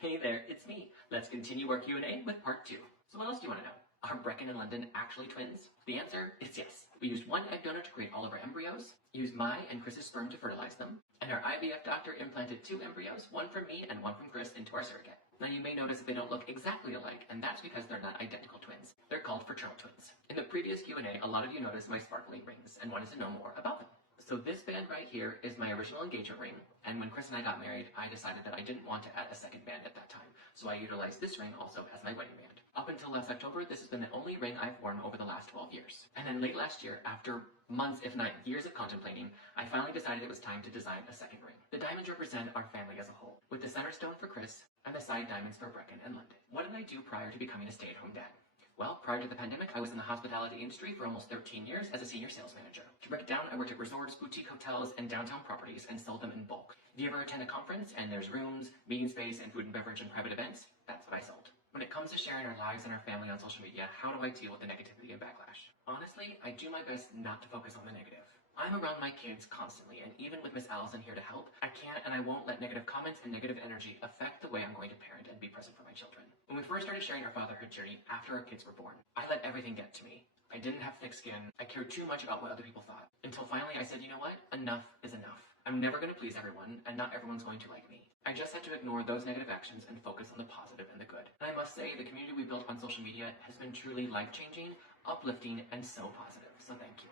Hey there, it's me. Let's continue our Q&A with part 2. So what else do you want to know? Are Brecken and London actually twins? The answer is yes. We used one egg donor to create all of our embryos, used my and Chris's sperm to fertilize them, and our IVF doctor implanted 2 embryos, one from me and one from Chris, into our surrogate. Now you may notice they don't look exactly alike, and that's because they're not identical twins. They're called fraternal twins. In the previous Q&A, a lot of you noticed my sparkling rings and wanted to know more about them. So this band right here is my original engagement ring, and when Chris and I got married, I decided that I didn't want to add a second band at that time, so I utilized this ring also as my wedding band. Up until last October, this has been the only ring I've worn over the last 12 years. And then late last year, after months, if not years of contemplating, I finally decided it was time to design a second ring. The diamonds represent our family as a whole, with the center stone for Chris and the side diamonds for Brecken and London. What did I do prior to becoming a stay-at-home dad? Well, prior to the pandemic, I was in the hospitality industry for almost 13 years as a senior sales manager. To break it down, I worked at resorts, boutique hotels, and downtown properties and sold them in bulk. If you ever attend a conference and there's rooms, meeting space, and food and beverage and private events, that's what I sold. When it comes to sharing our lives and our family on social media, how do I deal with the negativity and backlash? Honestly, I do my best not to focus on the negative. I'm around my kids constantly, and even with Miss Allison here to help, I can't and I won't let negative comments and negative energy affect the way I'm going to parent and be present for my children. When we first started sharing our fatherhood journey after our kids were born, I let everything get to me. I didn't have thick skin. I cared too much about what other people thought. Until finally I said, you know what? Enough is enough. I'm never going to please everyone, and not everyone's going to like me. I just had to ignore those negative actions and focus on the positive and the good. And I must say, the community we built on social media has been truly life-changing, uplifting, and so positive. So thank you.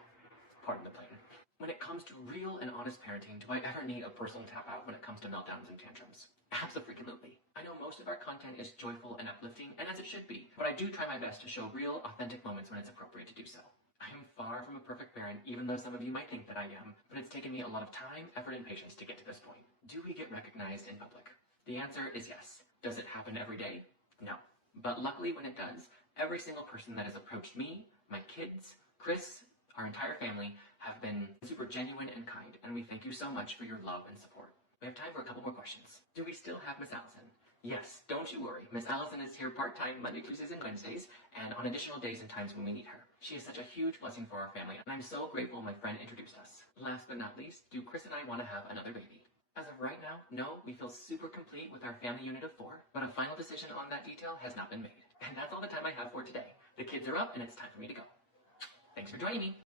Pardon the pun. When it comes to real and honest parenting, do I ever need a personal tap out when it comes to meltdowns and tantrums? Absolutely. I know most of our content is joyful and uplifting, and as it should be, but I do try my best to show real, authentic moments when it's appropriate to do so. I am far from a perfect parent, even though some of you might think that I am, but it's taken me a lot of time, effort, and patience to get to this point. Do we get recognized in public? The answer is yes. Does it happen every day? No. But luckily when it does, every single person that has approached me, my kids, Chris, our entire family, have been super genuine and kind, and we thank you so much for your love and support. We have time for a couple more questions. Do we still have Miss Allison? Yes, don't you worry. Miss Allison is here part-time Monday, Tuesdays, and Wednesdays, and on additional days and times when we need her. She is such a huge blessing for our family, and I'm so grateful my friend introduced us. Last but not least, do Chris and I want to have another baby? As of right now, no, we feel super complete with our family unit of 4, but a final decision on that detail has not been made. And that's all the time I have for today. The kids are up, and it's time for me to go. Thanks for joining me.